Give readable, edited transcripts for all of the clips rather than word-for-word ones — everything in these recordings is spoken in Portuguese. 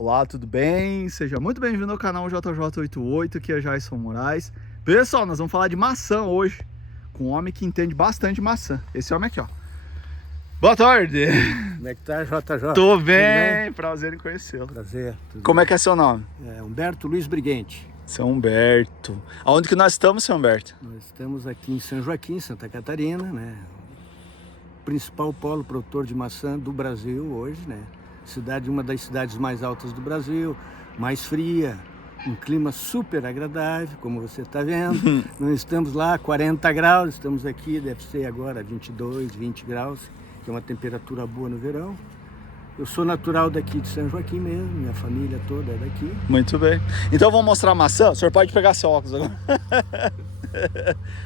Olá, tudo bem? Seja muito bem-vindo ao canal JJ88, aqui é Jason Moraes. Pessoal, nós vamos falar de maçã hoje, com um homem que entende bastante de maçã. Esse homem aqui, ó. Boa tarde! Como é que tá, JJ? Tô Tudo bem, prazer em conhecê-lo. Prazer. Como é que é seu nome? É Humberto Luiz Briguente. São Humberto. Aonde que nós estamos, seu Humberto? Nós estamos aqui em São Joaquim, Santa Catarina, né? O principal polo produtor de maçã do Brasil hoje, né? Cidade, uma das cidades mais altas do Brasil, mais fria, um clima super agradável, como você está vendo. Não estamos lá a 40 graus, estamos aqui, deve ser agora 22, 20 graus, que é uma temperatura boa no verão. Eu sou natural daqui de São Joaquim mesmo, minha família toda é daqui. Muito bem. Então vamos mostrar a maçã? O senhor pode pegar seu óculos agora.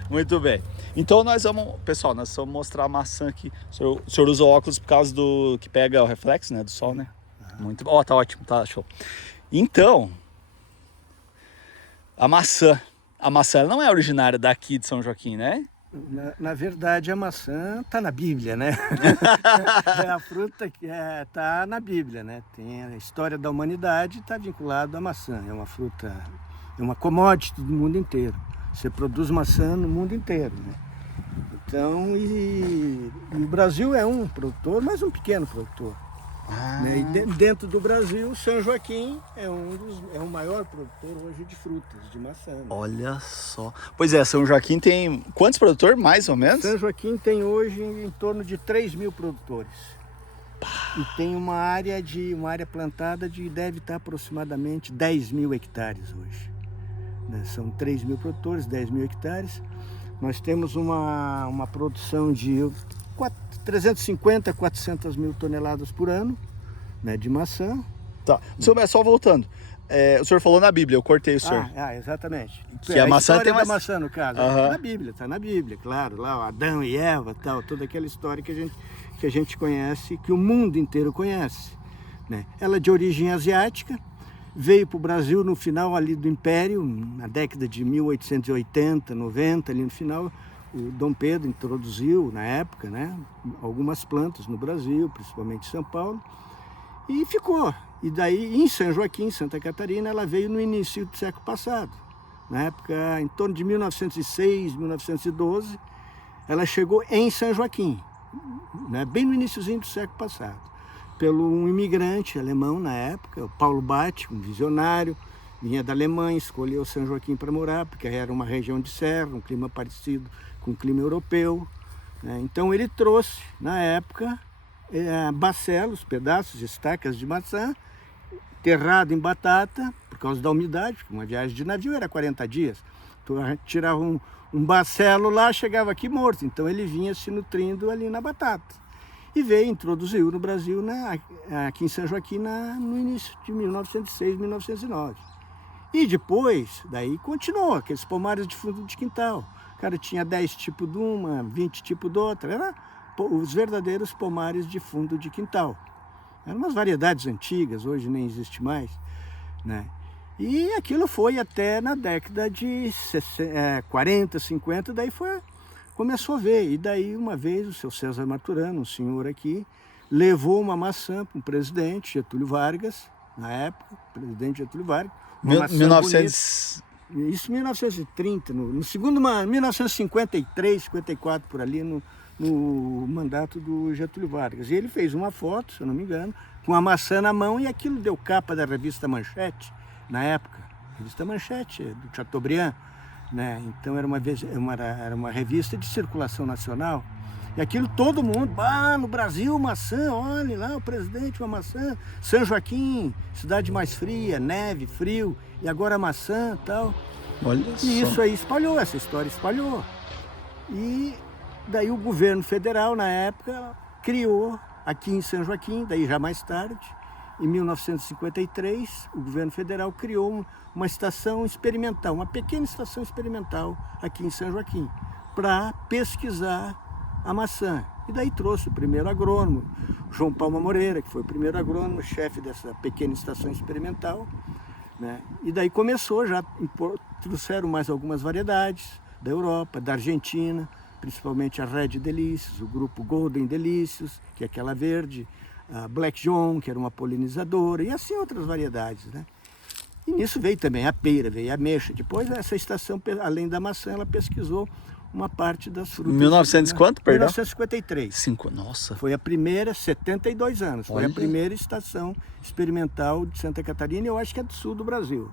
Muito bem. Então nós vamos, pessoal, nós vamos mostrar a maçã aqui. O senhor usa óculos por causa do que pega o reflexo, né, do sol, né? Muito bom. Ó, tá ótimo, tá show. Então, a maçã ela não é originária daqui de São Joaquim, né? Na verdade, a maçã está na Bíblia, né? É a fruta que está na Bíblia, né? Tem a história da humanidade, está vinculado à maçã. É uma fruta, é uma commodity do mundo inteiro. Você produz maçã no mundo inteiro, né? Então, e o Brasil é um produtor, mas um pequeno produtor. Né? E dentro do Brasil, São Joaquim é o maior produtor hoje de frutas, de maçã. Né? Olha só. Pois é, São Joaquim tem quantos produtores, mais ou menos? São Joaquim tem hoje em torno de 3 mil produtores. E tem uma área plantada deve estar aproximadamente 10 mil hectares hoje. Né? São 3 mil produtores, 10 mil hectares. Nós temos uma produção de 350 400 mil toneladas por ano, né, de maçã. Tá. Senhor, só voltando. O senhor falou na Bíblia, eu cortei o senhor. Exatamente. Que a maçã história tem da maçã, no caso. Uhum. Está na Bíblia, claro. Lá o Adão e Eva, tal, toda aquela história que a gente conhece, que o mundo inteiro conhece. Né? Ela é de origem asiática, veio para o Brasil no final ali do Império, na década de 1880, 90, ali no final. O Dom Pedro introduziu, na época, né, algumas plantas no Brasil, principalmente em São Paulo, e ficou. E daí, em São Joaquim, Santa Catarina, ela veio no início do século passado. Na época, em torno de 1906, 1912, ela chegou em São Joaquim, né, bem no iniciozinho do século passado, pelo um imigrante alemão na época, o Paulo Bate, um visionário, vinha da Alemanha, escolheu São Joaquim para morar, porque era uma região de serra, um clima parecido com o clima europeu. Né? Então ele trouxe, na época, bacelos, pedaços, estacas de maçã, enterrado em batata, por causa da umidade, porque uma viagem de navio era 40 dias. Então tirava um bacelo lá, chegava aqui morto. Então ele vinha se nutrindo ali na batata. E veio, introduziu no Brasil, aqui em São Joaquim, no início de 1906, 1909. E depois, daí continuou, aqueles pomares de fundo de quintal. O cara tinha 10 tipos de uma, 20 tipos de outra. Era os verdadeiros pomares de fundo de quintal. Eram umas variedades antigas, hoje nem existe mais. Né? E aquilo foi até na década de 40, 50, daí começou a ver. E daí uma vez o seu César Maturano, um senhor aqui, levou uma maçã para o presidente Getúlio Vargas, na época, presidente Getúlio Vargas. 1900... Isso em 1930, no segundo, 1953, 54, por ali, no mandato do Getúlio Vargas. E ele fez uma foto, se eu não me engano, com a maçã na mão, e aquilo deu capa da revista Manchete, na época. A revista Manchete, do Chateaubriand. Né? Então era uma revista de circulação nacional. E aquilo todo mundo, no Brasil, maçã, olha lá o presidente, uma maçã. São Joaquim, cidade mais fria, neve, frio, e agora maçã e tal. Olha e só. Isso aí espalhou, essa história espalhou. E daí o governo federal, na época, criou aqui em São Joaquim, daí já mais tarde, em 1953, o governo federal criou uma estação experimental, uma pequena estação experimental aqui em São Joaquim, para pesquisar a maçã. E daí trouxe o primeiro agrônomo, João Palma Moreira, que foi o primeiro agrônomo, chefe dessa pequena estação experimental. Né? E daí começou, trouxeram mais algumas variedades da Europa, da Argentina, principalmente a Red Delicious, o grupo Golden Delicious, que é aquela verde, a Black John, que era uma polinizadora, e assim outras variedades, né? E nisso veio também a pera, veio a ameixa. Depois essa estação, além da maçã, ela pesquisou uma parte das frutas. 1900 quanto, perdão? 1953. Nossa. Foi a primeira, 72 anos. Foi Olha. a primeira estação experimental de Santa Catarina, e eu acho que é do sul do Brasil,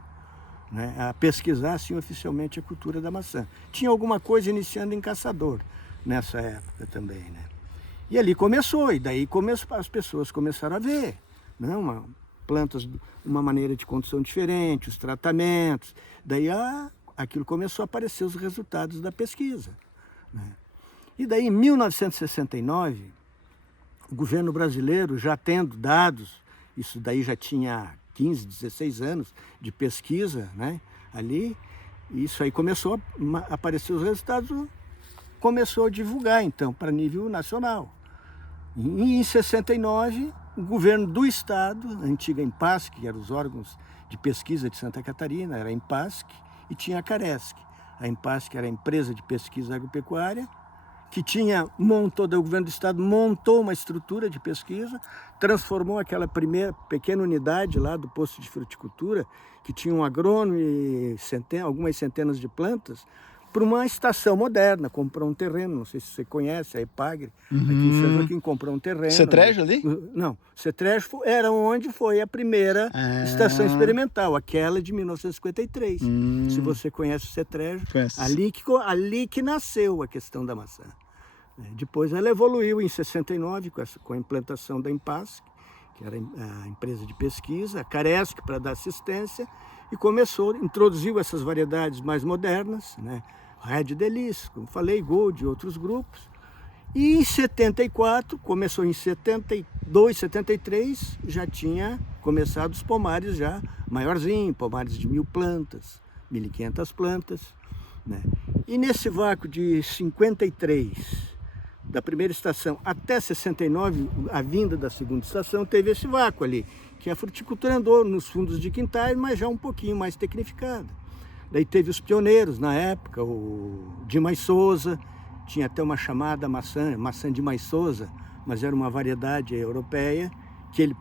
né, a pesquisar assim, oficialmente a cultura da maçã. Tinha alguma coisa iniciando em Caçador nessa época também, né? E ali começou, e daí as pessoas começaram a ver, né, plantas, uma maneira de condução diferente, os tratamentos. Daí aquilo começou a aparecer os resultados da pesquisa, né? E daí em 1969, o governo brasileiro, já tendo dados, isso daí já tinha 15, 16 anos de pesquisa, né, ali, isso aí começou a aparecer os resultados, começou a divulgar então para nível nacional. E em 69, o governo do estado, a antiga Empasc, que eram os órgãos de pesquisa de Santa Catarina, era a Empasc e tinha a Caresc. A Empasc era a empresa de pesquisa agropecuária, que o governo do estado montou uma estrutura de pesquisa, transformou aquela primeira pequena unidade lá do posto de fruticultura, que tinha um agrônomo e algumas centenas de plantas, para uma estação moderna. Comprou um terreno, não sei se você conhece, a Epagre, aqui em São Joaquim, comprou um terreno. Cetrejo ali? Não, Cetrejo era onde foi a primeira estação experimental, aquela de 1953. Se você conhece o Cetrejo, ali que nasceu a questão da maçã. Depois ela evoluiu em 69 com a implantação da Empasc, que era a empresa de pesquisa, a Caresc para dar assistência, e introduziu essas variedades mais modernas, né? Red Delis, como falei, Gold e outros grupos. E em 74, começou em 72, 73, já tinha começado os pomares já maiorzinho, pomares de 1.000 plantas, 1.500 plantas, né? E nesse vácuo de 53, da primeira estação até 69, a vinda da segunda estação, teve esse vácuo ali, que a fruticultura andou nos fundos de quintais, mas já um pouquinho mais tecnificada. Daí teve os pioneiros na época, o Dimas Souza, tinha até uma chamada maçã Dimas Souza, mas era uma variedade europeia, que ele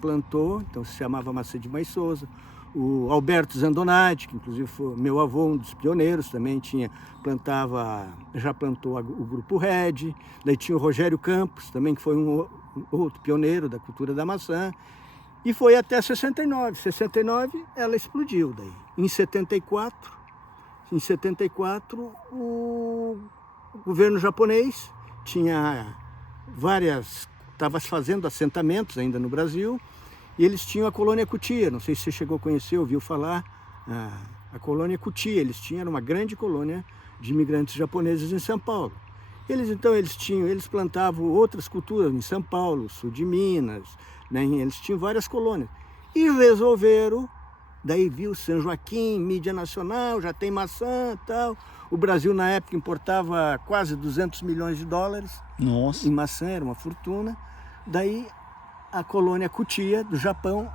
plantou, então se chamava maçã Dimas Souza. O Alberto Zandonati, que inclusive foi meu avô, um dos pioneiros, também já plantou o grupo Red. Daí tinha o Rogério Campos, também, que foi um outro pioneiro da cultura da maçã. E foi até 69. 69 ela explodiu daí. Em 74, o governo japonês estava fazendo assentamentos ainda no Brasil, e eles tinham a colônia Cutia. Não sei se você chegou a conhecer, ouviu falar, a colônia Cutia. Eles uma grande colônia de imigrantes japoneses em São Paulo. Eles plantavam outras culturas em São Paulo, sul de Minas, né? Eles tinham várias colônias. E resolveram, daí viu São Joaquim, mídia nacional, já tem maçã e tal. O Brasil na época importava quase 200 milhões de dólares. Nossa. Em maçã, era uma fortuna. Daí a colônia Cutia do Japão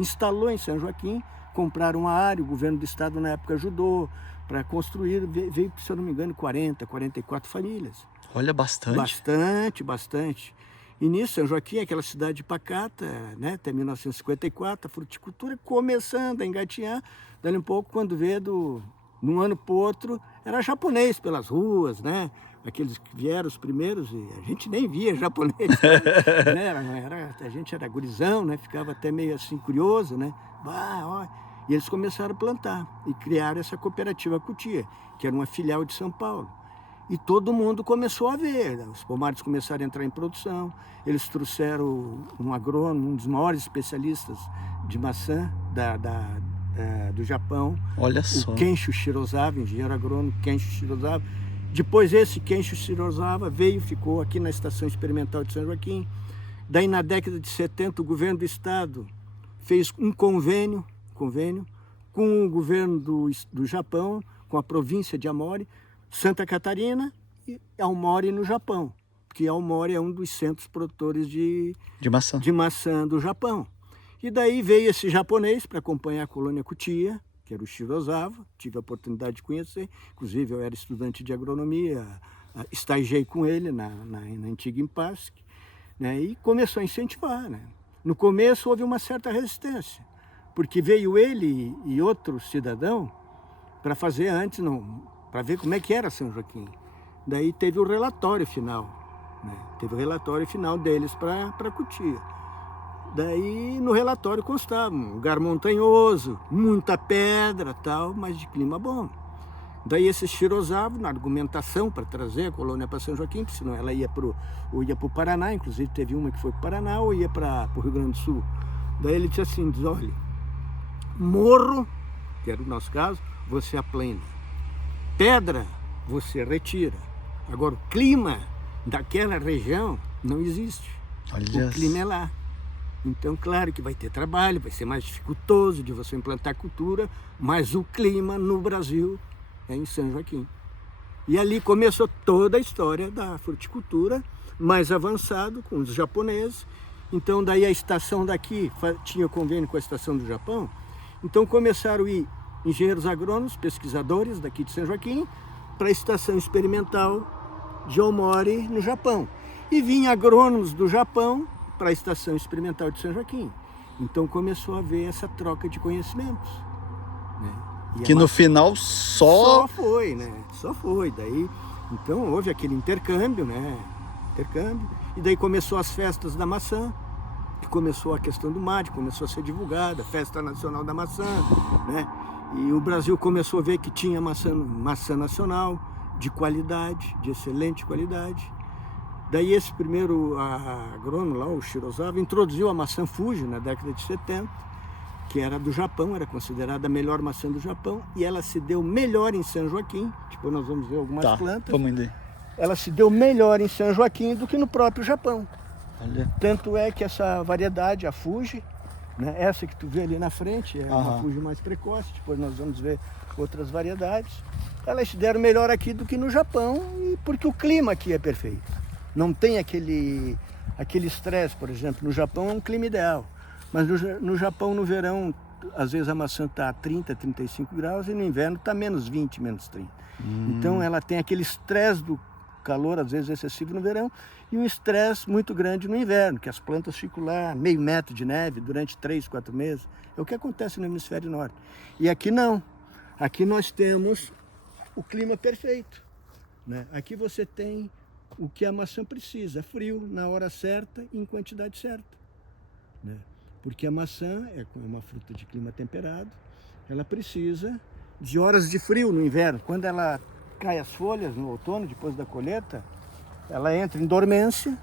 instalou em São Joaquim, compraram uma área, o governo do estado na época ajudou para construir, veio, se eu não me engano, 44 famílias. Olha, bastante. Bastante. E nisso, São Joaquim, aquela cidade pacata, né, até 1954, a fruticultura começando a engatinhar, dali um pouco, quando veio de um ano para o outro, era japonês pelas ruas, né? Aqueles que vieram os primeiros, e a gente nem via japonês, né? A gente era gurizão, né? Ficava até meio assim curioso, né? E eles começaram a plantar e criaram essa cooperativa Cutia, que era uma filial de São Paulo. E todo mundo começou a ver, né? Os pomares começaram a entrar em produção, eles trouxeram um agrônomo, um dos maiores especialistas de maçã do Japão. Olha só. O Kensho Shirozawa, engenheiro agrônomo Kensho Shirozawa. Depois esse Kensho Shirozawa ficou aqui na Estação Experimental de São Joaquim. Daí na década de 70 o governo do estado fez um convênio com o governo do Japão, com a província de Aomori, Santa Catarina e Aomori no Japão, porque Aomori é um dos centros produtores de maçã do Japão. E daí veio esse japonês para acompanhar a colônia Cutia, que era o Shirozawa, tive a oportunidade de conhecer, inclusive eu era estudante de agronomia, estagiei com ele na antiga Empasc. né? E começou a incentivar, né? No começo houve uma certa resistência, porque veio ele e outro cidadão para fazer antes, para ver como é que era São Joaquim. Daí teve o relatório final, né? Teve o relatório final deles para Cotia. Daí no relatório constava um lugar montanhoso, muita pedra, tal, mas de clima bom. Daí esses Shirozawa, na argumentação para trazer a colônia para São Joaquim, porque senão ela ia para o Paraná, inclusive teve uma que foi para o Paraná ou ia para o Rio Grande do Sul. Daí ele disse assim, olha, morro, que era o nosso caso, você aplena. Pedra, você retira. Agora, o clima daquela região não existe. Olha. O clima é lá. Então, claro que vai ter trabalho, vai ser mais dificultoso de você implantar cultura, mas o clima no Brasil é em São Joaquim. E ali começou toda a história da fruticultura, mais avançado com os japoneses. Então, daí a estação daqui tinha convênio com a estação do Japão. Então, começaram a ir engenheiros agrônomos, pesquisadores daqui de São Joaquim, para a estação experimental de Aomori, no Japão. E vinham agrônomos do Japão para a estação experimental de São Joaquim. Então, começou a haver essa troca de conhecimentos, né? Que no final só foi, né? Só foi. Daí, então houve aquele intercâmbio, né? E daí começou as festas da maçã, que começou a questão do mate, começou a ser divulgada, a Festa Nacional da Maçã, né? E o Brasil começou a ver que tinha maçã nacional, de qualidade, de excelente qualidade. Daí esse primeiro agrônomo lá, o Shirozawa, introduziu a maçã Fuji na década de 70, que era do Japão, era considerada a melhor maçã do Japão, e ela se deu melhor em São Joaquim. Tipo, nós vamos ver algumas plantas. Vamos indo. Ela se deu melhor em São Joaquim do que no próprio Japão. Olha. Tanto é que essa variedade, a Fuji, né, essa que tu vê ali na frente, é uma Fuji mais precoce, depois nós vamos ver outras variedades. Elas se deram melhor aqui do que no Japão, porque o clima aqui é perfeito. Não tem aquele estresse, por exemplo. No Japão é um clima ideal. Mas no Japão, no verão, às vezes a maçã está a 30, 35 graus e no inverno está menos 20, menos 30. Então ela tem aquele estresse do calor, às vezes excessivo no verão, e um estresse muito grande no inverno, que as plantas ficam lá, meio metro de neve durante 3, 4 meses. É o que acontece no hemisfério norte. E aqui não. Aqui nós temos o clima perfeito, né? Aqui você tem o que a maçã precisa, frio, na hora certa e em quantidade certa, né? Porque a maçã é uma fruta de clima temperado, ela precisa de horas de frio no inverno. Quando ela cai as folhas no outono, depois da colheita, ela entra em dormência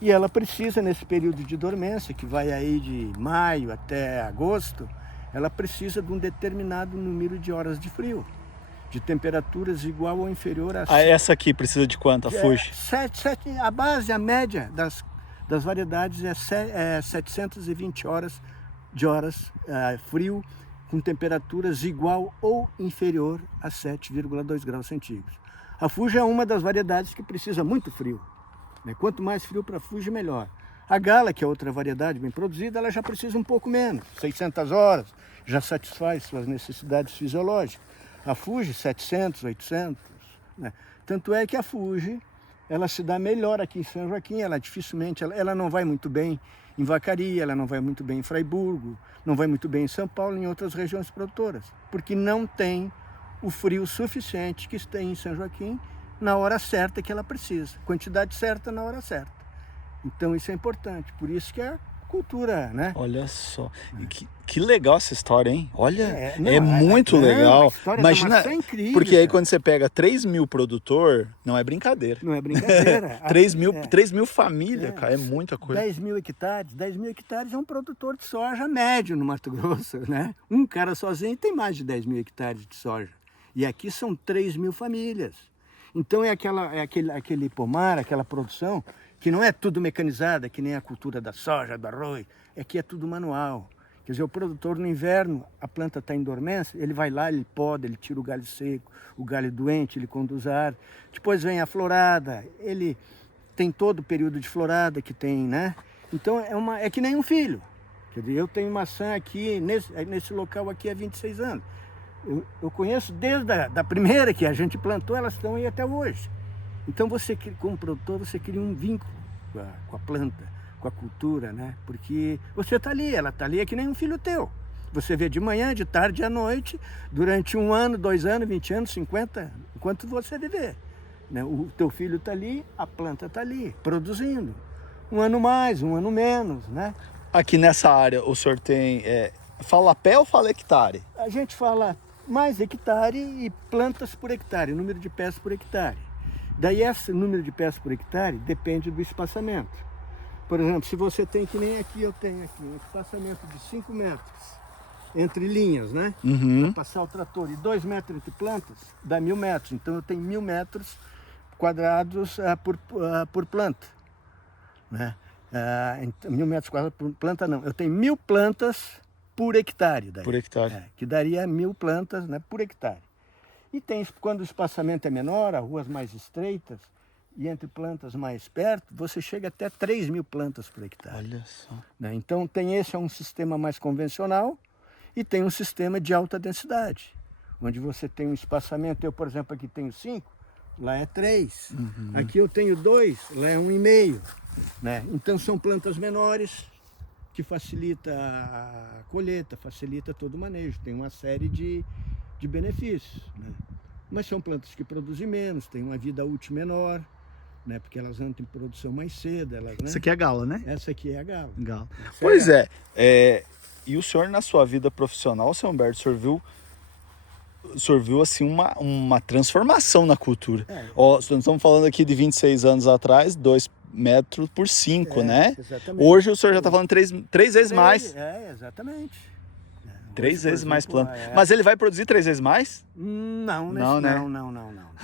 e ela precisa, nesse período de dormência, que vai aí de maio até agosto, ela precisa de um determinado número de horas de frio, de temperaturas igual ou inferior a... essa aqui precisa de quanto, a Fuji? A base, a média das variedades é 720 horas frio, com temperaturas igual ou inferior a 7,2 graus centígrados. A Fuji é uma das variedades que precisa muito frio, né? Quanto mais frio para a Fuji, melhor. A Gala, que é outra variedade bem produzida, ela já precisa um pouco menos, 600 horas, já satisfaz suas necessidades fisiológicas. A Fuji, 700, 800, né? Tanto é que a Fuji, ela se dá melhor aqui em São Joaquim, ela dificilmente, ela não vai muito bem em Vacaria, ela não vai muito bem em Fraiburgo, não vai muito bem em São Paulo e em outras regiões produtoras, porque não tem o frio suficiente que tem em São Joaquim na hora certa que ela precisa, quantidade certa na hora certa. Então isso é importante, por isso que é cultura, né? Olha só, que legal essa história, hein? Olha, muito legal. Imagina, é incrível, porque aí quando você pega 3 mil produtor, não é brincadeira. Não é brincadeira. 3 mil famílias, cara, é muita coisa. 10 mil hectares é um produtor de soja médio no Mato Grosso, né? Um cara sozinho tem mais de 10 mil hectares de soja. E aqui são 3 mil famílias. Então é aquele pomar, aquela produção que não é tudo mecanizada, que nem a cultura da soja, do arroz, é que é tudo manual. Quer dizer, o produtor no inverno, a planta está em dormência, ele vai lá, ele poda, ele tira o galho seco, o galho doente, ele conduz ar. Depois vem a florada, ele tem todo o período de florada que tem, né? Então é que nem um filho. Quer dizer, eu tenho maçã aqui, nesse local aqui há 26 anos. Eu conheço desde a primeira que a gente plantou, elas estão aí até hoje. Então você, como produtor, você cria um vínculo com a planta, com a cultura, né? Porque você está ali, ela está ali, é que nem um filho teu. Você vê de manhã, de tarde e à noite, durante 1 ano, 2 anos, 20 anos, 50, enquanto você viver. Né? O teu filho está ali, a planta está ali, produzindo. 1 ano mais, 1 ano menos, né? Aqui nessa área, o senhor tem... fala pé ou fala hectare? A gente fala mais hectare e plantas por hectare, número de pés por hectare. Daí esse número de pés por hectare depende do espaçamento. Por exemplo, se você tem, que nem aqui eu tenho aqui, um espaçamento de 5 metros entre linhas, né? Para passar o trator, e 2 metros entre plantas, dá 1000 metros. Então eu tenho 1000 metros quadrados por planta, né? 1000 metros quadrados por planta não, eu tenho 1000 plantas por hectare. Daí. Por hectare. Que daria 1000 plantas, né, por hectare. E tem, quando o espaçamento é menor, as ruas mais estreitas, e entre plantas mais perto, você chega até 3.000 plantas por hectare. Olha só. Né? Então esse é um sistema mais convencional, e tem um sistema de alta densidade, onde você tem um espaçamento, eu por exemplo aqui tenho 5, lá é 3, aqui eu tenho 2, lá é 1,5, né? Então são plantas menores, que facilita a colheita, facilita todo o manejo, tem uma série de benefícios, né? Mas são plantas que produzem menos, têm uma vida útil menor, né? Porque elas entram em produção mais cedo. Né? Essa aqui é a gala, né? Essa aqui é a gala. Gala. Pois é. E o senhor, na sua vida profissional, seu Humberto, o senhor viu assim, uma transformação na cultura. Nós estamos falando aqui de 26 anos atrás, 2 metros por 5, né? Exatamente. Hoje o senhor já está falando três vezes mais. Exatamente. 3 vezes mais planta. Mas ele vai produzir 3 vezes mais? Não.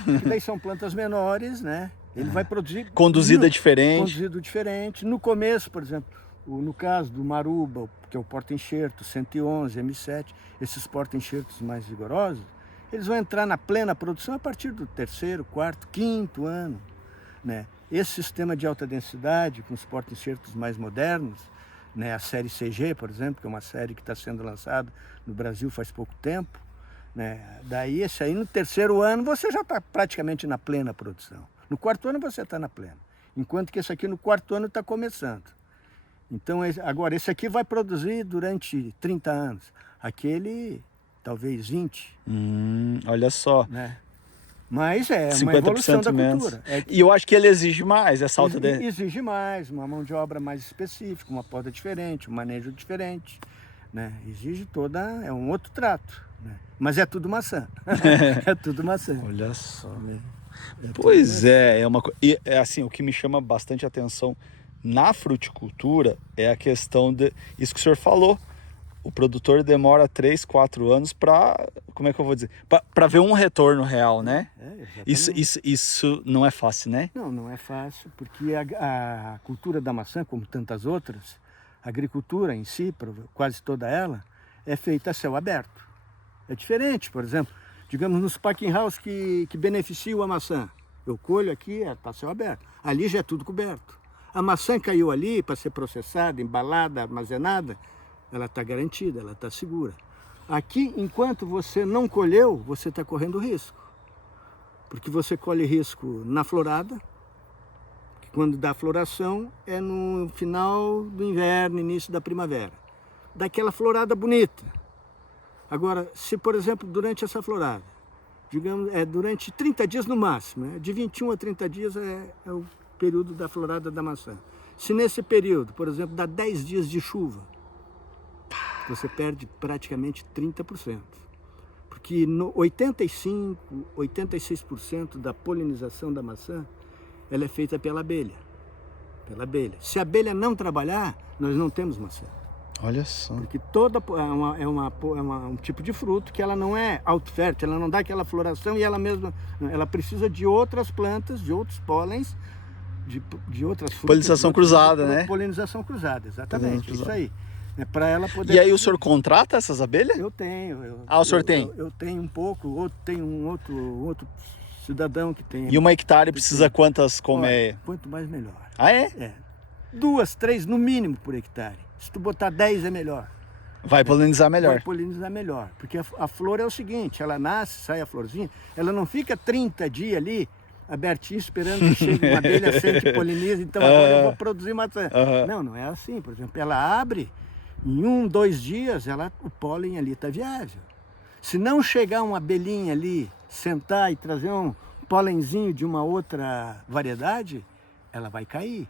Porque daí são plantas menores, né? Ele vai produzir... Conduzida diferente. Conduzido diferente. No começo, por exemplo, no caso do Maruba, que é o porta-enxerto, 111, M7, esses porta-enxertos mais vigorosos, eles vão entrar na plena produção a partir do 3º, 4º, 5º ano, né? Esse sistema de alta densidade, com os porta-enxertos mais modernos, né? A série CG, por exemplo, que é uma série que está sendo lançada no Brasil faz pouco tempo, né? Daí, esse aí no 3º ano você já está praticamente na plena produção. No 4º ano você está na plena, enquanto que esse aqui no 4º ano está começando. Então, agora, esse aqui vai produzir durante 30 anos. Aquele, talvez 20. Olha só. Né? Mas é uma evolução da cultura. E eu acho que ele exige mais, essa alta dele. Exige mais, uma mão de obra mais específica, uma poda diferente, um manejo diferente. Né? Exige é um outro trato. Né? Mas é tudo maçã. É tudo maçã. Olha só. Pois é, assim, o que me chama bastante atenção na fruticultura é a questão de isso que o senhor falou. O produtor demora 3, 4 anos para, como é que eu vou dizer, para ver um retorno real, né? Isso não é fácil, né? Não é fácil, porque a cultura da maçã, como tantas outras, a agricultura em si, quase toda ela, é feita a céu aberto. É diferente, por exemplo, digamos nos packing house que beneficiam a maçã. Eu colho aqui, está céu aberto. Ali já é tudo coberto. A maçã caiu ali para ser processada, embalada, armazenada, ela está garantida, ela está segura. Aqui, enquanto você não colheu, você está correndo risco. Porque você colhe risco na florada, que quando dá floração é no final do inverno, início da primavera. Daquela florada bonita. Agora, se por exemplo, durante essa florada, digamos, durante 30 dias no máximo, de 21 a 30 dias é o período da florada da maçã. Se nesse período, por exemplo, dá 10 dias de chuva, você perde praticamente 30%. Porque 86% da polinização da maçã, ela é feita pela abelha. Se a abelha não trabalhar, nós não temos maçã. Olha só. Porque um tipo de fruto que ela não é autofértil, ela não dá aquela floração e ela mesma, ela precisa de outras plantas, de outros pólens, de outras frutas. Polinização cruzada, né? Polinização cruzada, exatamente, isso aí. Para ela poder... E aí o senhor contrata essas abelhas? Eu tenho. O senhor tem? Eu tenho um pouco, tem um outro cidadão que tem. E uma hectare precisa quantas colmeias? Quanto mais melhor. Ah, é? 2, 3 no mínimo por hectare. Se tu botar 10 é melhor. Vai polinizar melhor. Vai polinizar melhor. Porque a flor é o seguinte, ela nasce, sai a florzinha, ela não fica 30 dias ali abertinho, esperando que chegue uma abelha, sente, poliniza, então agora eu vou produzir maçã. Não, não é assim. Por exemplo, ela abre, em 1, 2 dias, o pólen ali está viável. Se não chegar uma abelhinha ali, sentar e trazer um pólenzinho de uma outra variedade, ela vai cair.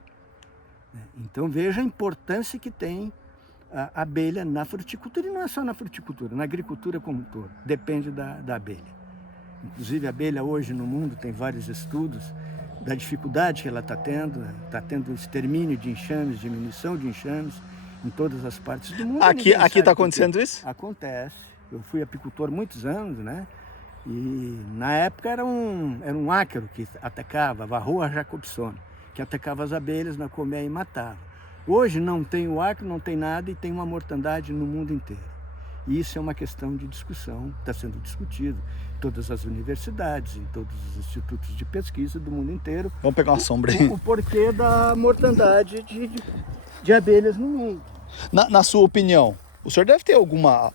Então veja a importância que tem a abelha na fruticultura, e não é só na fruticultura, na agricultura como um todo, depende da abelha. Inclusive a abelha hoje no mundo tem vários estudos da dificuldade que ela está tendo extermínio de enxames, diminuição de enxames em todas as partes do mundo. Aqui está acontecendo isso? Acontece. Eu fui apicultor muitos anos, né? E na época era um ácaro que atacava, a Varroa jacobsona, que atacava as abelhas na colmeia e matava. Hoje não tem o ácaro, não tem nada e tem uma mortandade no mundo inteiro. E isso é uma questão de discussão, está sendo discutido em todas as universidades, em todos os institutos de pesquisa do mundo inteiro. Vamos pegar uma sombra aí. O porquê da mortandade de abelhas no mundo. Na sua opinião, o senhor deve ter alguma...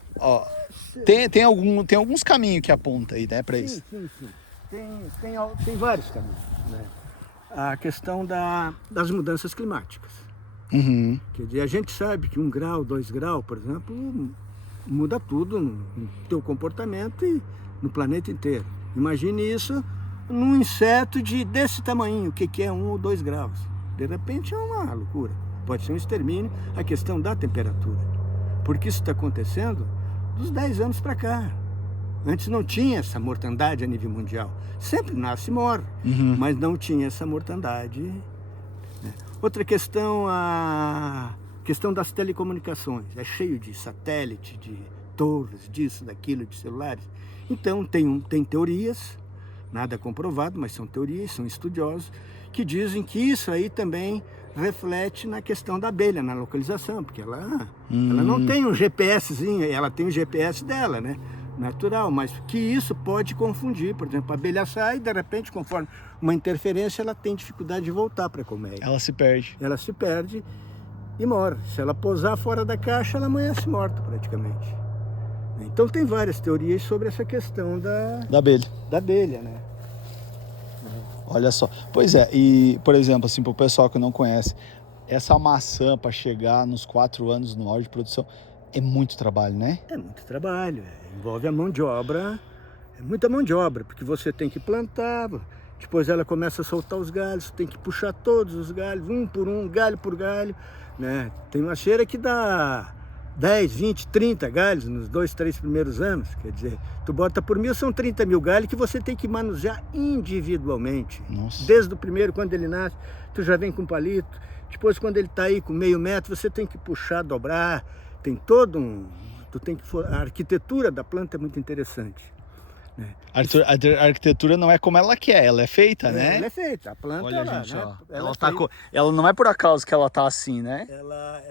Tem alguns caminhos que aponta aí, né, para isso? Sim. Tem vários caminhos, né? A questão das mudanças climáticas. Uhum. Quer dizer, a gente sabe que 1 grau, 2 graus, por exemplo, muda tudo no teu comportamento e no planeta inteiro. Imagine isso num inseto desse tamanho, que é 1 ou 2 graus. De repente é uma loucura. Pode ser um extermínio, a questão da temperatura. Porque isso está acontecendo dos 10 anos para cá. Antes não tinha essa mortandade a nível mundial. Sempre nasce e morre, mas não tinha essa mortandade. Né? Outra questão, a questão das telecomunicações. É cheio de satélite, de torres, disso, daquilo, de celulares. Então tem teorias, nada comprovado, mas são teorias, são estudiosos, que dizem que isso aí também reflete na questão da abelha, na localização, porque ela não tem um GPSzinho, ela tem o GPS dela, né? Natural, mas que isso pode confundir. Por exemplo, a abelha sai e de repente, conforme uma interferência, ela tem dificuldade de voltar para a colmeia. Ela se perde. Ela se perde e morre. Se ela pousar fora da caixa, ela amanhece morta praticamente. Então tem várias teorias sobre essa questão da abelha. Da abelha, né? Olha só. Pois é, e por exemplo, assim, para o pessoal que não conhece, essa maçã para chegar nos 4 anos no auge de produção é muito trabalho, né? É muito trabalho, envolve a mão de obra, é muita mão de obra, porque você tem que plantar, depois ela começa a soltar os galhos, você tem que puxar todos os galhos, um por um, galho por galho, né? Tem uma cheira que dá 10, 20, 30 galhos nos 2, 3 primeiros anos, quer dizer, tu bota por 1000, são 30 mil galhos que você tem que manusear individualmente. Nossa. Desde o primeiro, quando ele nasce, tu já vem com palito, depois quando ele está aí com meio metro, você tem que puxar, dobrar, tem todo a arquitetura da planta é muito interessante. Né? A arquitetura não é como ela quer, ela é feita, né? Ela é feita, a planta. Olha, gente, né? ó, ela não é por acaso que ela tá assim, né? Ela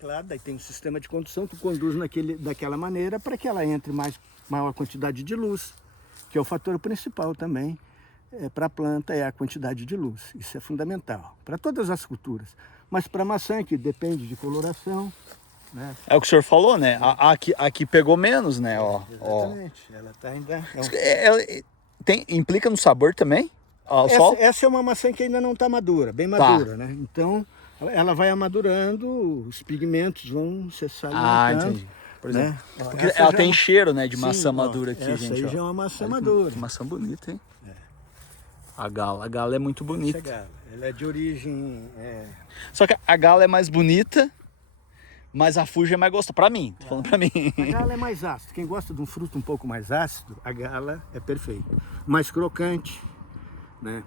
claro, daí tem um sistema de condução que conduz daquela maneira para que ela entre maior quantidade de luz, que é o fator principal também para a planta, é a quantidade de luz. Isso é fundamental para todas as culturas. Mas para a maçã, que depende de coloração, né? É o que o senhor falou, né? Aqui pegou menos, né? Exatamente. Ela tá ainda... implica no sabor também? Essa é uma maçã que ainda não está madura, bem madura, né? Então, ela vai amadurando, os pigmentos vão se salientando. Entendi. Por exemplo, né? Porque ela tem cheiro, né, de maçã madura aqui, gente. Essa aí já é uma maçã madura. Que maçã bonita, hein? A gala é muito bonita. Essa gala, ela é de origem... Só que a gala é mais bonita, mas a Fuji é mais gostosa. Pra mim, tô falando pra mim. A gala é mais ácida. Quem gosta de um fruto um pouco mais ácido, a gala é perfeita. Mais crocante, né?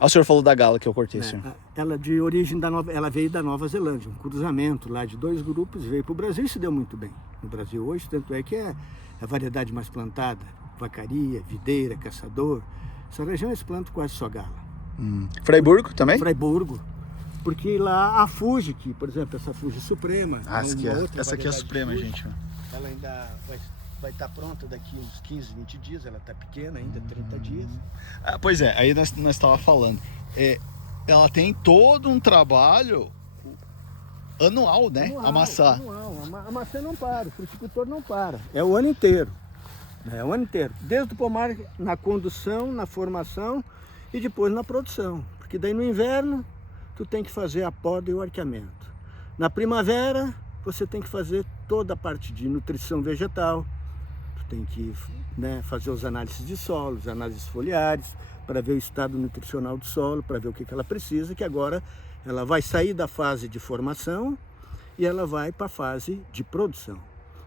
O senhor falou da gala que eu cortei, senhor. Ela de origem ela veio da Nova Zelândia, um cruzamento lá de 2 grupos, veio para o Brasil e se deu muito bem. No Brasil hoje, tanto é que é a variedade mais plantada, vacaria, videira, caçador. Essa região eles plantam quase só gala. Freiburgo também? Freiburgo. Porque lá a Fuji, que, por exemplo, essa Fuji Suprema... essa aqui é a Suprema, Fuji, gente. Ela ainda vai estar pronta daqui uns 15, 20 dias, ela está pequena ainda, 30 dias. Pois é, aí nós estávamos falando. Ela tem todo um trabalho anual, né? A maçã. Anual. A maçã não para, o fruticultor não para. É o ano inteiro. É o ano inteiro. Desde o pomar, na condução, na formação e depois na produção. Porque daí no inverno, tu tem que fazer a poda e o arqueamento. Na primavera, você tem que fazer toda a parte de nutrição vegetal. Tu tem que, né, fazer os análises de solo, as análises foliares, para ver o estado nutricional do solo, para ver o que ela precisa, que agora ela vai sair da fase de formação e ela vai para a fase de produção.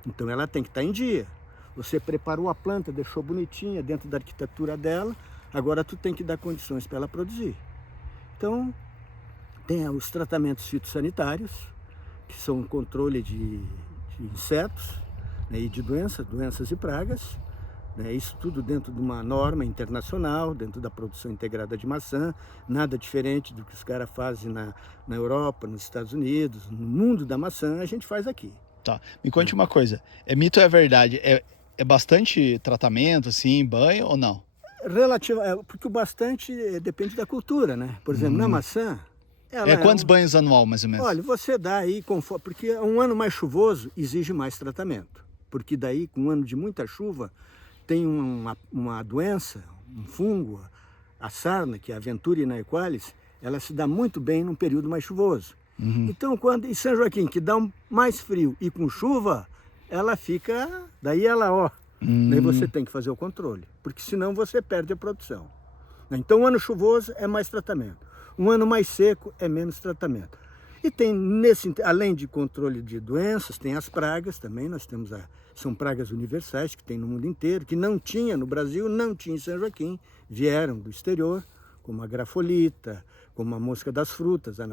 Então ela tem que estar em dia. Você preparou a planta, deixou bonitinha dentro da arquitetura dela, agora tu tem que dar condições para ela produzir. Então tem os tratamentos fitossanitários, que são o controle de insetos, né, e de doenças e pragas. Isso tudo dentro de uma norma internacional, dentro da produção integrada de maçã, nada diferente do que os caras fazem na Europa, nos Estados Unidos, no mundo da maçã, a gente faz aqui. Tá, me conte uma coisa, é mito ou é verdade? É bastante tratamento, assim, banho ou não? Porque o bastante depende da cultura, né? Por exemplo, na maçã... Quantos banhos anual, mais ou menos? Olha, você dá aí, porque um ano mais chuvoso exige mais tratamento. Porque daí, com um ano de muita chuva, tem uma doença, um fungo, a sarna, que é a Venturiina equalis, ela se dá muito bem num período mais chuvoso. Então, quando em São Joaquim, que dá mais frio e com chuva, ela fica... Daí daí você tem que fazer o controle, porque senão você perde a produção. Então, um ano chuvoso é mais tratamento. Um ano mais seco é menos tratamento. E tem, além de controle de doenças, tem as pragas também. Nós temos são pragas universais que tem no mundo inteiro, que não tinha no Brasil, não tinha em São Joaquim, vieram do exterior, como a grafolita, como a mosca das frutas, a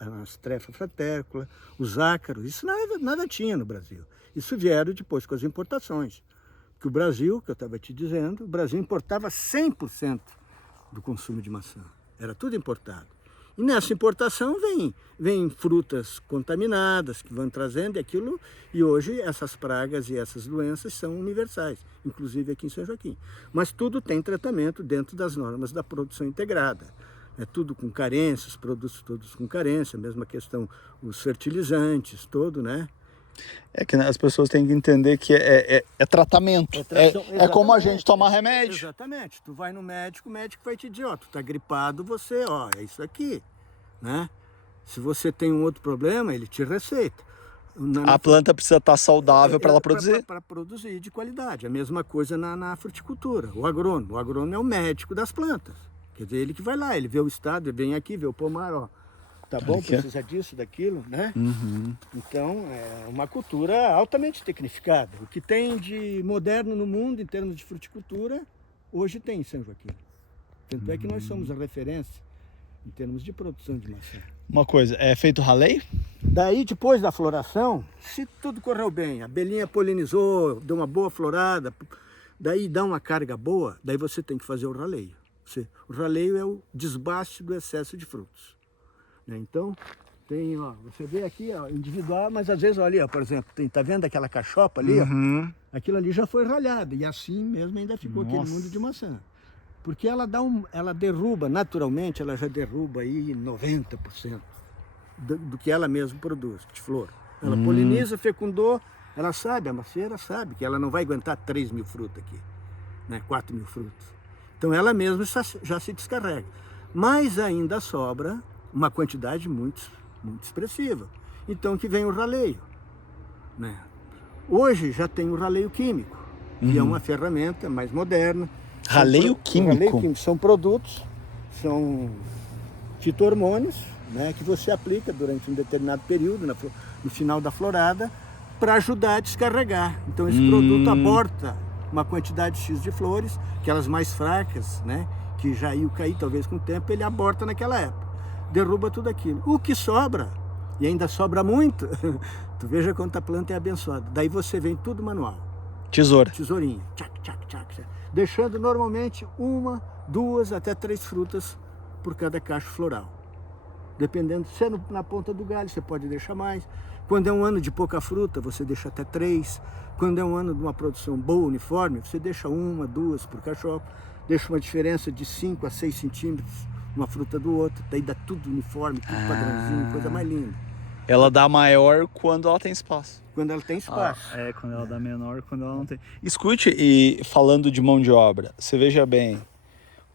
Anastrefa fratercula, os ácaros. Isso nada tinha no Brasil. Isso vieram depois com as importações. Que o Brasil, que eu estava te dizendo, o Brasil importava 100% do consumo de maçã. Era tudo importado. E nessa importação vem frutas contaminadas que vão trazendo aquilo. E hoje essas pragas e essas doenças são universais, inclusive aqui em São Joaquim. Mas tudo tem tratamento dentro das normas da produção integrada. É tudo com carência, os produtos todos com carência, a mesma questão, os fertilizantes, todo, né? É que as pessoas têm que entender que é tratamento. É como a gente tomar remédio. Exatamente. Tu vai no médico, o médico vai te dizer, tu tá gripado, é isso aqui, né? Se você tem um outro problema, ele te receita. A planta precisa estar saudável para ela produzir. Para produzir de qualidade. A mesma coisa na fruticultura. O agrônomo é o médico das plantas. Quer dizer, ele que vai lá, ele vê o estado, ele vem aqui, vê o pomar, tá bom, precisa disso, daquilo, né? Então, é uma cultura altamente tecnificada. O que tem de moderno no mundo, em termos de fruticultura, hoje tem em São Joaquim. Tanto é que nós somos a referência em termos de produção de maçã. Uma coisa, é feito raleio? Daí, depois da floração, se tudo correu bem, a abelhinha polinizou, deu uma boa florada, daí dá uma carga boa, daí você tem que fazer o raleio. O raleio é o desbaste do excesso de frutos. Então, tem, você vê aqui, individual, mas às vezes, olha ali, por exemplo, tá vendo aquela cachopa ali, aquilo ali já foi ralhado, e assim mesmo ainda ficou aquele mundo de maçã. Porque ela derruba, naturalmente, ela já derruba aí 90% do que ela mesma produz, de flor. Ela poliniza, fecundou, ela sabe, a macieira sabe que ela não vai aguentar 3.000 frutas aqui, né, 4.000 frutos. Então ela mesma já se descarrega. Mas ainda sobra uma quantidade muito, muito expressiva. Então que vem o raleio, né? Hoje já tem o raleio químico, que é uma ferramenta mais moderna. Raleio químico? São produtos, são fito-hormônios, né, que você aplica durante um determinado período, no final da florada, para ajudar a descarregar. Então esse produto aborta uma quantidade X de flores, aquelas mais fracas, né, que já iam cair talvez com o tempo, ele aborta naquela época. Derruba tudo aquilo. O que sobra, e ainda sobra muito, tu veja quanto a planta é abençoada. Daí você vem tudo manual. Tesourinha. Tchac, tchac, tchac, tchac. Deixando normalmente 1, 2 até 3 frutas por cada cacho floral. Dependendo, se é na ponta do galho, você pode deixar mais. Quando é um ano de pouca fruta, você deixa até 3. Quando é um ano de uma produção boa, uniforme, você deixa 1, 2 por cachopo. Deixa uma diferença de 5 a 6 centímetros uma fruta do outro. Daí dá tudo uniforme, tudo padrãozinho, coisa mais linda. Ela dá maior quando ela tem espaço. Quando ela tem espaço. Quando ela dá menor, quando ela não tem. Escute, e falando de mão de obra, você veja bem,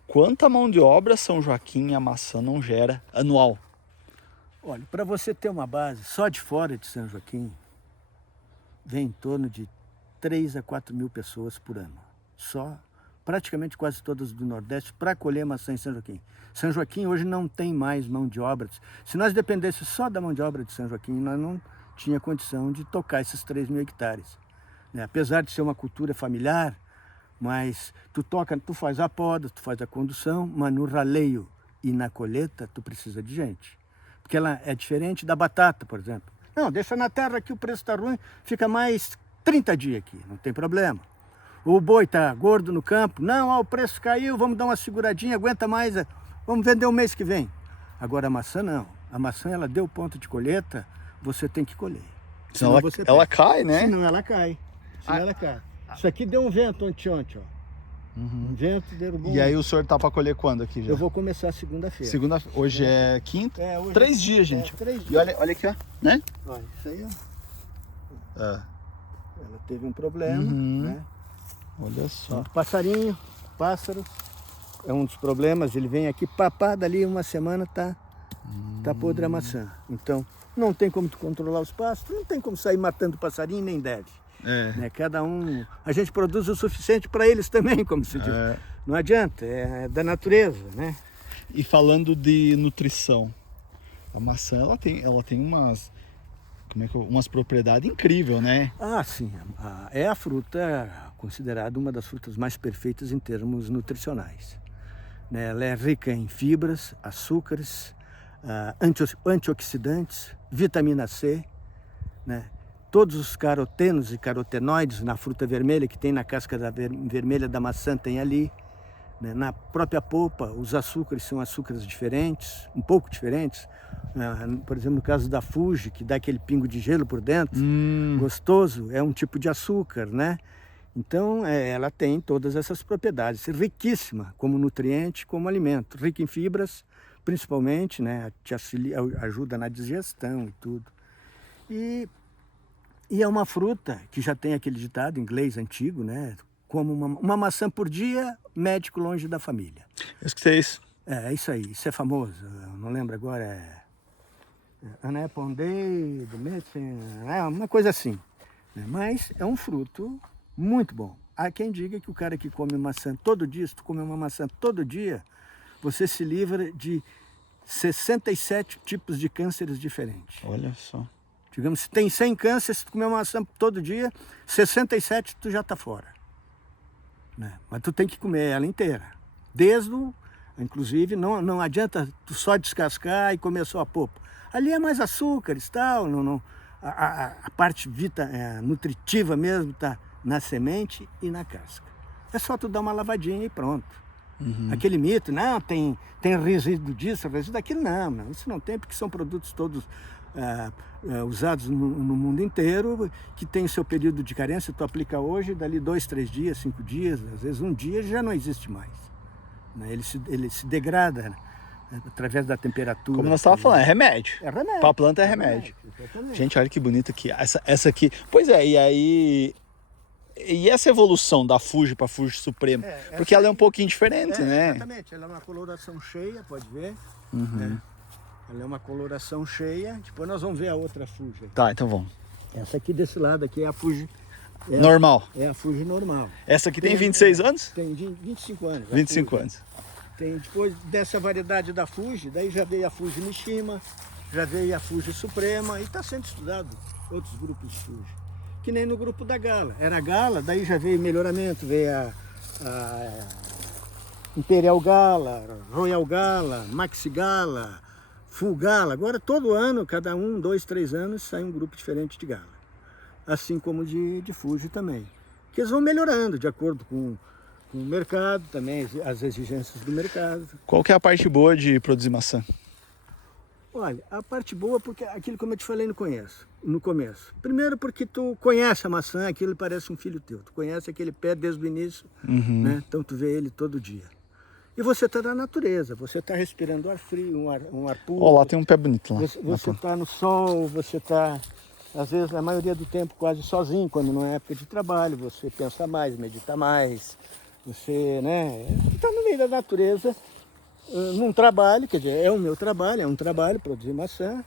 quanta mão de obra São Joaquim e a maçã não gera anual? Olha, para você ter uma base, só de fora de São Joaquim, vem em torno de 3 a 4 mil pessoas por ano. Só, praticamente quase todas do Nordeste, para colher maçã em São Joaquim. São Joaquim hoje não tem mais mão de obra. Se nós dependêssemos só da mão de obra de São Joaquim, nós não tinha condição de tocar esses 3 mil hectares. Apesar de ser uma cultura familiar, mas tu faz a poda, tu faz a condução, mas no raleio e na colheita tu precisa de gente. Porque ela é diferente da batata, por exemplo. Não, deixa na terra que o preço está ruim, fica mais 30 dias aqui, não tem problema. O boi está gordo no campo, não, ó, o preço caiu, vamos dar uma seguradinha, aguenta mais, vamos vender o mês que vem. Agora a maçã não, a maçã ela deu ponto de colheita, você tem que colher. Senão ela cai, né? Senão ela cai, ela cai. Isso aqui deu um vento ontem, ó. Um vento derrubou. E aí o senhor tá para colher quando aqui já? Eu vou começar segunda-feira. Hoje é quinta? Hoje 3 dias, gente. 3 dias. E olha aqui, ó, né? Olha, isso aí, ó. É. Ela teve um problema, né? Olha só. Passarinho, pássaros, é um dos problemas. Ele vem aqui, papá, dali uma semana tá podre a maçã. Então, não tem como tu controlar os pássaros, não tem como sair matando passarinho, nem deve. Cada um, a gente produz o suficiente para eles também, como se diz. Não adianta, é da natureza, né? E falando de nutrição, a maçã ela tem umas, umas propriedades incríveis, né? Ah, sim. É a fruta considerada uma das frutas mais perfeitas em termos nutricionais. Ela é rica em fibras, açúcares, antioxidantes, vitamina C, né? Todos os carotenos e carotenoides na fruta vermelha, que tem na casca vermelha da maçã, tem ali. Na própria polpa, os açúcares são açúcares diferentes, um pouco diferentes. Por exemplo, no caso da Fuji, que dá aquele pingo de gelo por dentro, gostoso, é um tipo de açúcar, né? Então, ela tem todas essas propriedades, riquíssima como nutriente, como alimento. Rica em fibras, principalmente, né? Te ajuda na digestão e tudo. E é uma fruta que já tem aquele ditado inglês antigo, né? Como uma maçã por dia, médico longe da família. Eu escutei isso. É isso aí, isso é famoso. Eu não lembro agora, An apple a day, the medicine, uma coisa assim. Mas é um fruto muito bom. Há quem diga que o cara que come maçã todo dia, se tu comer uma maçã todo dia, você se livra de 67 tipos de cânceres diferentes. Olha só. Digamos, se tem 100 cânceres, se tu comer uma maçã todo dia, 67 tu já está fora. Mas tu tem que comer ela inteira. Inclusive, não adianta tu só descascar e comer só a polpa. Ali é mais açúcares e tal, a parte nutritiva mesmo está na semente e na casca. É só tu dar uma lavadinha e pronto. Aquele mito, não, tem resíduo disso, resíduo daquilo, não, isso não tem, porque são produtos todos usados no mundo inteiro, que tem seu período de carência, tu aplica hoje, dali 2, 3 dias, 5 dias, às vezes um dia já não existe mais. Ele se degrada através da temperatura. Como nós estávamos falando, é remédio. É remédio. Para a planta é remédio. Gente, olha que bonita aqui. Essa aqui. Pois é, e aí. E essa evolução da Fuji para Fuji Suprema? Porque ela é um pouquinho diferente, né? Exatamente, ela é uma coloração cheia, pode ver. Ela é uma coloração cheia. Depois nós vamos ver a outra Fuji. Tá, então vamos. Essa aqui desse lado aqui é a Fuji. Normal. É a Fuji normal. Essa aqui tem 26 anos? Tem 25 anos. 25 anos. Tem, depois dessa variedade da Fuji, daí já veio a Fuji Mishima, já veio a Fuji Suprema e está sendo estudado outros grupos de Fuji. Que nem no grupo da Gala. Era a Gala, daí já veio melhoramento, veio a Imperial Gala, Royal Gala, Maxi Gala, Full Gala. Agora todo ano, cada 1, 2, 3 anos, sai um grupo diferente de Gala. Assim como de Fuji também. Que eles vão melhorando de acordo com o mercado também, as exigências do mercado. Qual que é a parte boa de produzir maçã? Olha, a parte boa, porque aquilo como eu te falei no começo. Primeiro porque tu conhece a maçã, aquilo parece um filho teu. Tu conhece aquele pé desde o início, né? Então tu vê ele todo dia. E você está na natureza, você está respirando ar frio, um ar puro. Ó, lá tem um pé bonito lá. Você está no sol, você está, às vezes, a maioria do tempo quase sozinho, quando não é época de trabalho. Você pensa mais, medita mais, Você, né, está no meio da natureza, num trabalho, quer dizer, é o meu trabalho, é um trabalho produzir maçã,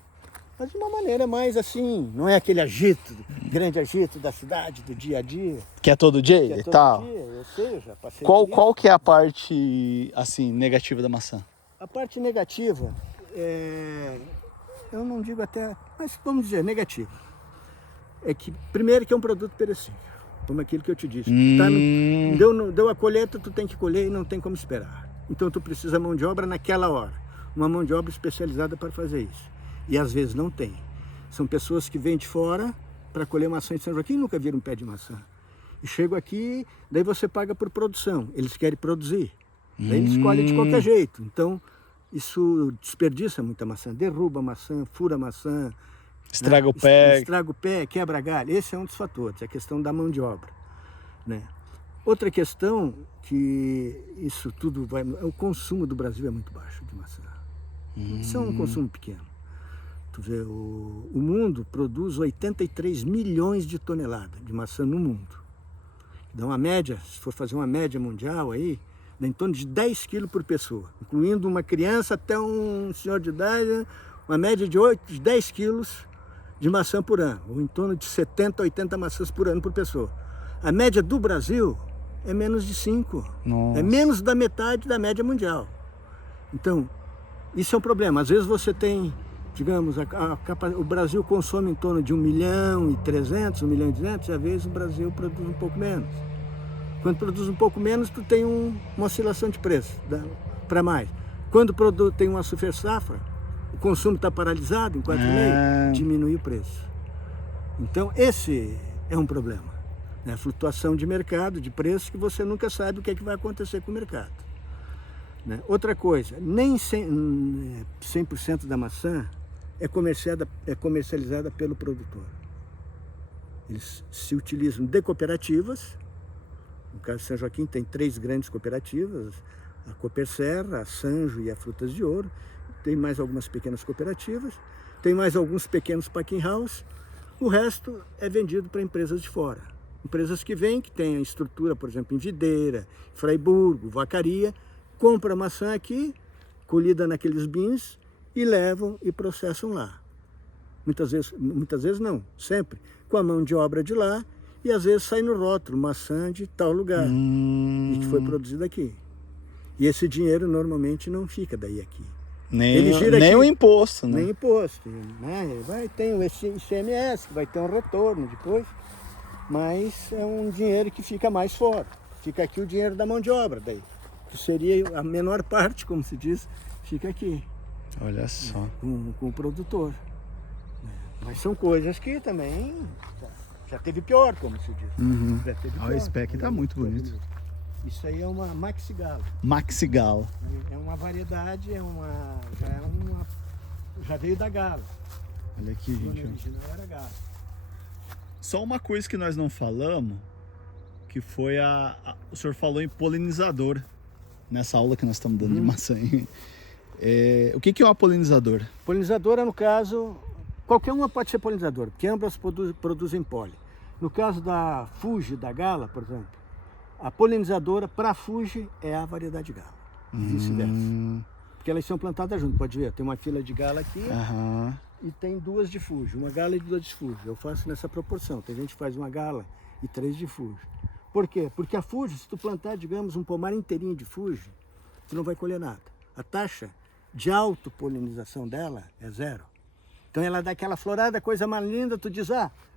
mas de uma maneira mais assim, não é aquele agito, grande agito da cidade, do dia a dia. Que é todo dia Que é e todo tal. dia, eu sei, já passei Qual, por isso. qual que é a parte, assim, negativa da maçã? A parte negativa, eu não digo até, mas vamos dizer, negativa. É que, primeiro, que é um produto perecível, como aquilo que eu te disse. Tá deu a colheita, tu tem que colher e não tem como esperar. Então tu precisa de mão de obra naquela hora. Uma mão de obra especializada para fazer isso. E às vezes não tem. São pessoas que vêm de fora para colher maçã em São Joaquim e nunca viram um pé de maçã. E chegam aqui, daí você paga por produção. Eles querem produzir. Daí eles colhem de qualquer jeito. Então, isso desperdiça muita maçã. Derruba a maçã, fura a maçã. Estraga né? o pé. Estraga o pé, quebra galho. Esse é um dos fatores, a questão da mão de obra. Né? Outra questão que isso tudo vai... O consumo do Brasil é muito baixo de maçã. Isso é um consumo pequeno. Tu vê, o mundo produz 83 milhões de toneladas de maçã no mundo. Dá uma média, se for fazer uma média mundial aí, dá em torno de 10 quilos por pessoa, incluindo uma criança até um senhor de idade, uma média de 10 quilos de maçã por ano, ou em torno de 70, 80 maçãs por ano por pessoa. A média do Brasil é menos de 5, é menos da metade da média mundial. Então, isso é um problema. Às vezes você tem, digamos, o Brasil consome em torno de 1.300.000, 1.200.000, e às vezes o Brasil produz um pouco menos. Quando produz um pouco menos, tu tem uma oscilação de preço para mais. Quando tem uma super safra, o consumo está paralisado em 4,5, diminui o preço. Então esse é um problema. Né? A flutuação de mercado, de preço, que você nunca sabe o que é que vai acontecer com o mercado. Né? Outra coisa, nem 100% da maçã é comercializada pelo produtor. Eles se utilizam de cooperativas. No caso de São Joaquim tem 3 grandes cooperativas, a Coperserra, a Sanjo e a Frutas de Ouro. Tem mais algumas pequenas cooperativas, tem mais alguns pequenos packing house. O resto é vendido para empresas de fora. Empresas que vêm, que têm a estrutura, por exemplo, em Videira, Fraiburgo, Vacaria, compram a maçã aqui, colhida naqueles bins, e levam e processam lá. Muitas vezes não, sempre, com a mão de obra de lá, e às vezes sai no rótulo, maçã de tal lugar, e que foi produzida aqui. E esse dinheiro normalmente não fica daí aqui. Nem o imposto, né? Nem imposto. Né? Vai ter o ICMS, que vai ter um retorno depois, mas é um dinheiro que fica mais fora. Fica aqui o dinheiro da mão de obra daí. Que seria a menor parte, como se diz, fica aqui. Olha só. Com o produtor. Mas são coisas que também já teve pior, como se diz. Já teve pior. Olha, esse pé aqui tá muito bonito. Isso aí é uma Maxi Gala. Maxi Gala. É uma variedade, já veio da Gala. Olha aqui, gente. O original era Gala. Só uma coisa que nós não falamos, que foi o senhor falou em polinizador, nessa aula que nós estamos dando de maçã. O que é uma polinizadora? Polinizadora, no caso, qualquer uma pode ser polinizadora, porque ambas produzem pólen. No caso da Fuji, da Gala, por exemplo, a polinizadora para a Fuji é a variedade Gala, vice-versa. Porque elas são plantadas juntas, pode ver, tem uma fila de Gala aqui e tem 2 de Fuji, uma Gala e 2 de Fuji. Eu faço nessa proporção, tem gente que faz uma Gala e 3 de Fuji. Por quê? Porque a Fuji, se tu plantar, digamos, um pomar inteirinho de Fuji, tu não vai colher nada. A taxa de autopolinização dela é 0. Então ela dá aquela florada, coisa mais linda, tu diz,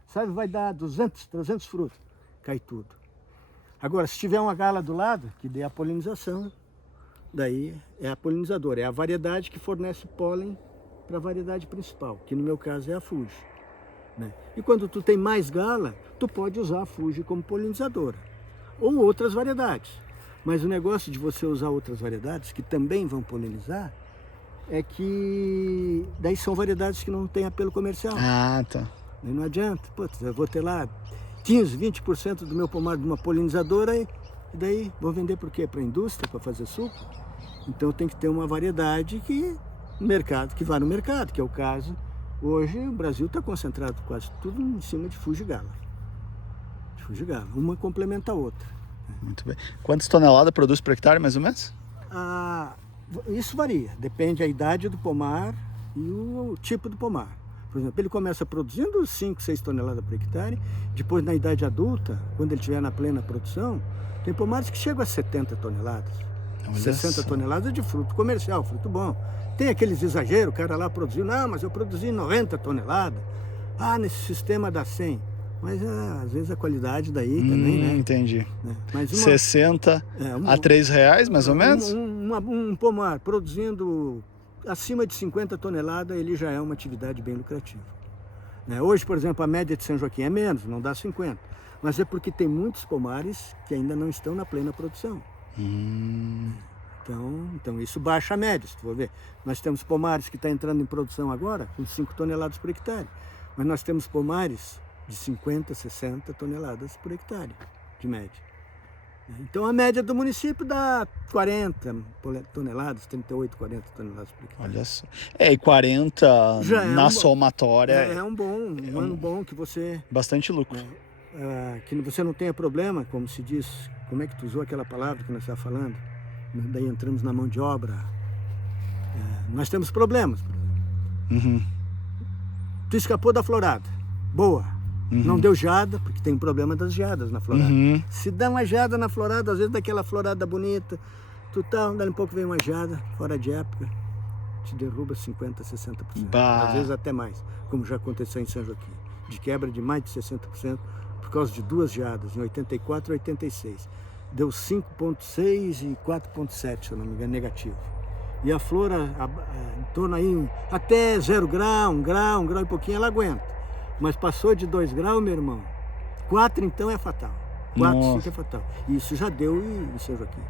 sabe, vai dar 200, 300 frutos. Cai tudo. Agora, se tiver uma Gala do lado, que dê a polinização, daí é a polinizadora, é a variedade que fornece pólen para a variedade principal, que no meu caso é a Fuji. Né? E quando tu tem mais Gala, tu pode usar a Fuji como polinizadora, ou outras variedades. Mas o negócio de você usar outras variedades, que também vão polinizar, é que daí são variedades que não têm apelo comercial. Tá. E não adianta, eu vou ter lá 15, 20% do meu pomar de uma polinizadora e daí vou vender por quê? Para a indústria, para fazer suco? Então tem que ter uma variedade que vá no mercado, que é o caso. Hoje o Brasil está concentrado quase tudo em cima de Fuji Gala. Uma complementa a outra. Muito bem. Quantas toneladas produz por hectare, mais ou menos? Isso varia, depende da idade do pomar e o tipo do pomar. Por exemplo, ele começa produzindo 5, 6 toneladas por hectare, depois na idade adulta, quando ele estiver na plena produção, tem pomares que chegam a 70 toneladas. Olha 60 só. toneladas de fruto comercial, fruto bom. Tem aqueles exageros, o cara lá produziu, não, mas eu produzi 90 toneladas. Nesse sistema dá 100. Mas às vezes a qualidade daí também, né? Entendi. Mas 60 a R$3, mais ou menos? Um pomar produzindo acima de 50 toneladas, ele já é uma atividade bem lucrativa. Hoje, por exemplo, a média de São Joaquim é menos, não dá 50. Mas é porque tem muitos pomares que ainda não estão na plena produção. Então isso baixa a média, se tu for ver. Nós temos pomares que estão entrando em produção agora com 5 toneladas por hectare. Mas nós temos pomares de 50, 60 toneladas por hectare, de média. Então a média do município dá 40 toneladas, 38, 40 toneladas por hectare. Olha só. E 40 já na somatória. É um ano bom que você... Bastante lucro. Que você não tenha problema, como se diz, como é que tu usou aquela palavra que nós estávamos falando? Daí entramos na mão de obra. Nós temos problemas. Tu escapou da florada, boa. Não deu geada, porque tem um problema das geadas na florada. Se dá uma geada na florada, às vezes daquela florada bonita, dali um pouco vem uma geada, fora de época, te derruba 50%, 60%. Às vezes até mais, como já aconteceu em São Joaquim. De quebra de mais de 60% por causa de 2 geadas, em 84 e 86. Deu 5,6 e 4,7, se eu não me engano, negativo. E a flor, em torno aí, até 0 grau, 1 grau e pouquinho, ela aguenta. Mas passou de 2 graus, meu irmão, 4 então é fatal. 4 fica fatal. E isso já deu em São Joaquim.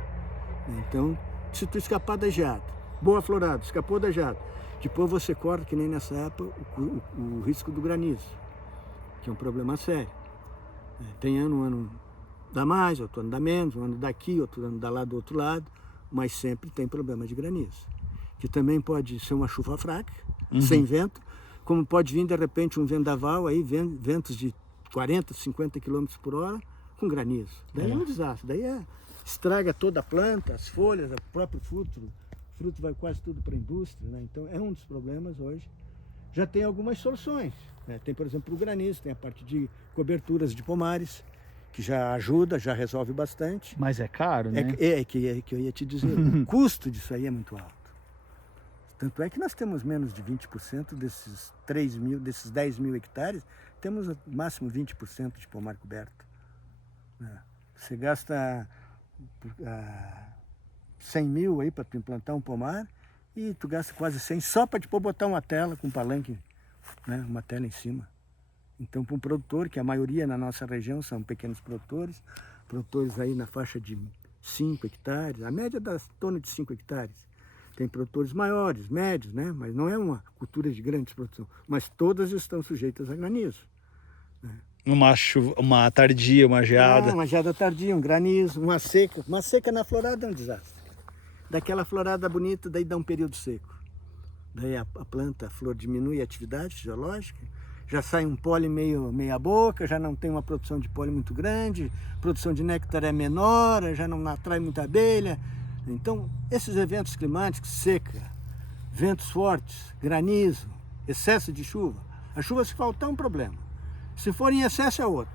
Então, se tu escapar da geada, boa florada, escapou da geada, depois você corre, que nem nessa época, o risco do granizo, que é um problema sério. Tem um ano dá mais, outro ano dá menos, um ano daqui, outro ano dá lá do outro lado, mas sempre tem problema de granizo. Que também pode ser uma chuva fraca, sem vento, como pode vir de repente um vendaval, aí ventos de 40, 50 km por hora, com granizo. Daí é um desastre, estraga toda a planta, as folhas, o próprio fruto vai quase tudo para a indústria, né? Então é um dos problemas hoje. Já tem algumas soluções, né? Tem, por exemplo, o granizo, tem a parte de coberturas de pomares, que já ajuda, já resolve bastante. Mas é caro, né? Que eu ia te dizer, o custo disso aí é muito alto. Tanto é que nós temos menos de 20% desses 10 mil hectares, temos no máximo 20% de pomar coberto. Você gasta 100 mil aí para tu implantar um pomar e tu gasta quase 100 só para depois botar uma tela com um palanque, né? Uma tela em cima. Então, para um produtor, que a maioria na nossa região são pequenos produtores aí na faixa de 5 hectares, a média dá em torno de 5 hectares. Tem produtores maiores, médios, né? Mas não é uma cultura de grande produção. Mas todas estão sujeitas a granizo. Né? Uma tardia, uma geada. Uma geada tardia, um granizo, uma seca. Uma seca na florada é um desastre. Daquela florada bonita, daí dá um período seco. Daí a planta, a flor diminui a atividade fisiológica, já sai um pólen meia boca, já não tem uma produção de pólen muito grande, produção de néctar é menor, já não atrai muita abelha. Então, esses eventos climáticos, seca, ventos fortes, granizo, excesso de chuva. A chuva, se faltar, é um problema. Se for em excesso, é outro.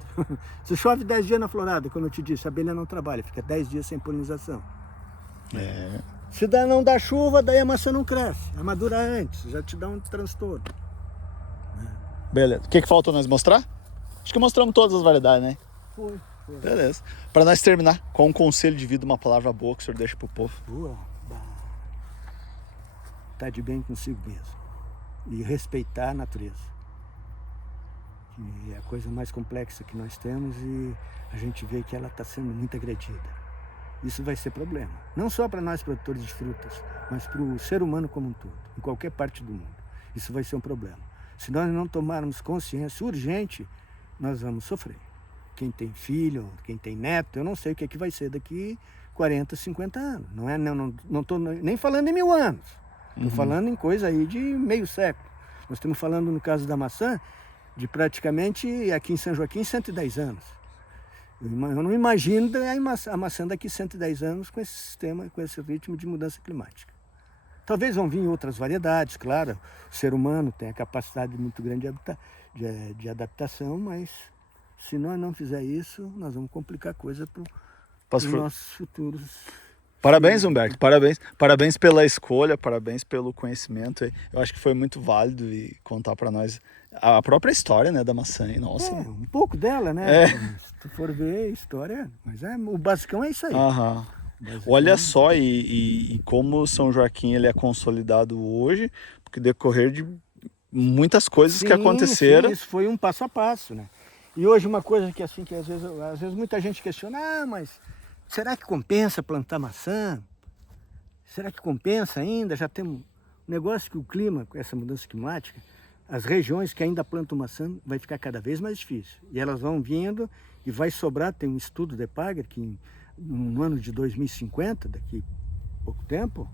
Se chove 10 dias na florada, como eu te disse, a abelha não trabalha, fica 10 dias sem polinização. Se não dá chuva, daí a maçã não cresce. A madura antes, já te dá um transtorno. Beleza. O que faltou nós mostrar? Acho que mostramos todas as variedades, né? Foi. Beleza. Para nós terminar, com um conselho de vida, uma palavra boa que o senhor deixa pro povo. Tá de bem consigo mesmo. E respeitar a natureza. Que é a coisa mais complexa que nós temos e a gente vê que ela está sendo muito agredida. Isso vai ser problema. Não só para nós produtores de frutas, mas para o ser humano como um todo, em qualquer parte do mundo. Isso vai ser um problema. Se nós não tomarmos consciência urgente, nós vamos sofrer. Quem tem filho, quem tem neto, eu não sei o que vai ser daqui 40, 50 anos. Não estou nem falando em 1000 anos. Estou falando em coisa aí de meio século. Nós estamos falando, no caso da maçã, de praticamente, aqui em São Joaquim, 110 anos. Eu não imagino a maçã daqui 110 anos com esse sistema, com esse ritmo de mudança climática. Talvez vão vir outras variedades, claro. O ser humano tem a capacidade muito grande de adaptação, mas se nós não fizer isso, nós vamos complicar a coisa para os nossos futuros. Parabéns, Humberto, parabéns pela escolha, parabéns pelo conhecimento. Eu acho que foi muito válido e contar para nós a própria história, né, da maçã. Nossa, um pouco dela, né? É. Se tu for ver a história, mas o basicão é isso aí. Aham. Olha só, e como São Joaquim ele é consolidado hoje, porque decorrer de muitas coisas que aconteceram. Sim, isso foi um passo a passo, né? E hoje uma coisa que assim que às vezes muita gente questiona, mas será que compensa plantar maçã? Será que compensa ainda? Já tem um negócio que o clima, com essa mudança climática, as regiões que ainda plantam maçã vai ficar cada vez mais difícil. E elas vão vindo e vai sobrar, tem um estudo da EPAGRE que no ano de 2050, daqui a pouco tempo,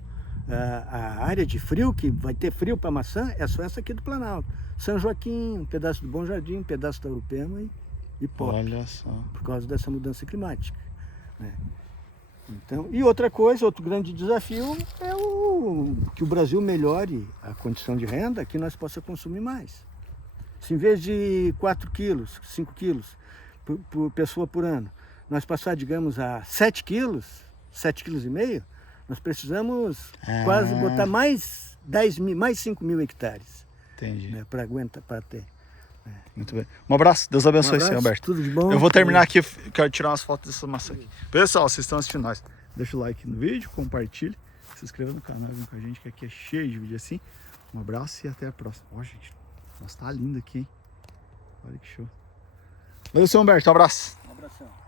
a área de frio, que vai ter frio para maçã, é só essa aqui do Planalto. São Joaquim, um pedaço do Bom Jardim, um pedaço da Urupema e Pope. Olha só. Por causa dessa mudança climática, né? Então, e outra coisa, outro grande desafio é que o Brasil melhore a condição de renda, que nós possamos consumir mais. Se em vez de 4 quilos, 5 quilos por pessoa por ano, nós passar, digamos, a 7 quilos, 7,5 quilos, nós precisamos quase botar mais 5 mil hectares. Entendi. Né, para aguentar, para ter. Muito bem. Um abraço, Deus abençoe, senhor Alberto. Tudo de bom. Eu vou terminar aqui, quero tirar umas fotos dessa maçã aqui. Pessoal, vocês estão assistindo nós. Deixa o like no vídeo, compartilhe, se inscreva no canal, vem com a gente, que aqui é cheio de vídeo assim. Um abraço e até a próxima. Ó, gente, nossa, tá lindo aqui, hein? Olha que show. Valeu, senhor Humberto, um abraço. Um abração.